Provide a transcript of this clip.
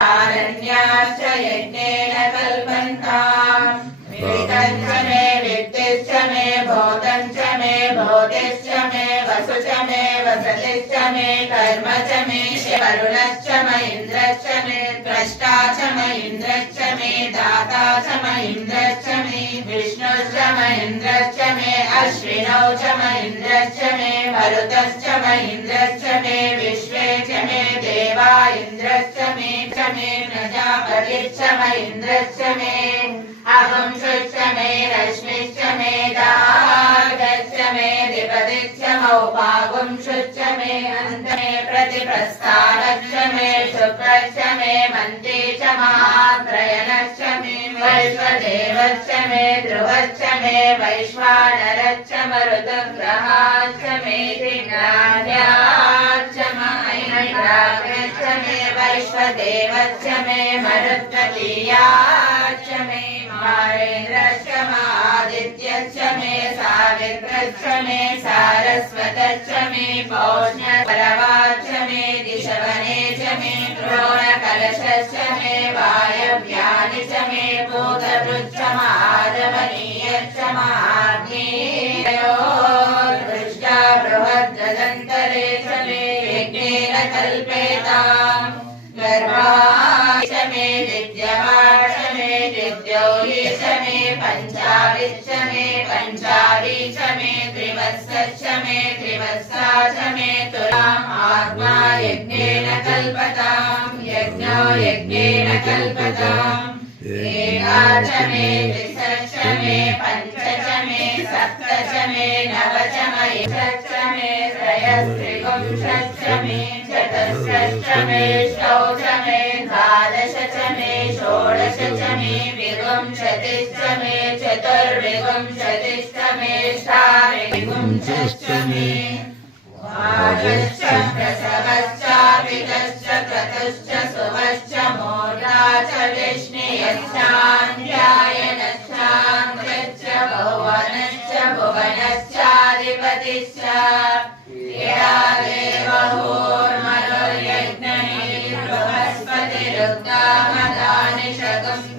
आरण्याश्च यज्ञेन कल्पन्ताम् विदितं च मे विद्युश्च मे भूतं च मे भूतिश्च मे वसु च मे वसतिश्च मे कर्म च मे वरुणश्च म इन्द्रश्च मे द्रष्टा च म इन्द्रश्च मे दाता च म इन्द्रश्च मे विष्णुश्च म इन्द्रश्च मे अश्विनौ च म इन्द्रश्च मे मरुतश्च म इन्द्रश्च मे विश्वे च मे देवा इन्द्रश्च मे प्रजापतिश्च म इन्द्रश्च मे अवंशुश्च मे रश्मिश्च मे दागश्च मे द्विपदिश्च मौपागुंशुश्च मे अन्त मे प्रतिप्रस्थानश्च मे शुक्रश्च मे मन्त्री च महात्रयनश्च मे वैश्वदेवश्च मे ध्रुवश्च मे वैश्वानरश्च मरुतग्रहाश्च मे दिग्राह्याश्च मैत्राग्रश्च मे वैश्वदेवश्च मे मरुत्तकीयाश्च मे मारेन्द्रश्च आदित्यश्च मे सावित्रश्च मे सारस्वतश्च मे पौष्णपरवाश्च मे दिशवने च मे द्रोणकलशश्च मे वायव्यानि च मे भूतभृच्च महारमणीयश्च महाग्नेयोर्दृष्टा बृहद्रदन्तरे च मे यज्ञेन कल्पेताम् गर्भाय च मे विद्यमान् च मे विद्योहि च मे पञ्चाविश्च मे पञ्चावी च मे त्रिवत्सश्च मे त्रिवत्सा च मे तुलाम् आत्मा यज्ञेन कल्पताम् यज्ञो यज्ञेन कल्पताम् एका च मे त्रिसश्च मे पञ्च च मे सप्त च मे नव च मयि च मे त्रयस्त्रिपुंशश्च मे चतुष्षश्च मे षौ च मे द्वादश च मे षोडश च मे विंशतिश्च मे चतुर्विंशतिश्च मे षाविंशश्च मे वाजश्च प्रसवश्चापितश्च क्रतुश्च सुवश्च मूर्धा च विष्णुयश्चान्ध्यायनश्चान्ध्यश्च भुवनश्च भुवनश्चाधिपतिश्च या देवहोर्मनुर्यज्ञैः बृहस्पतिरुक्तामदानि शगम्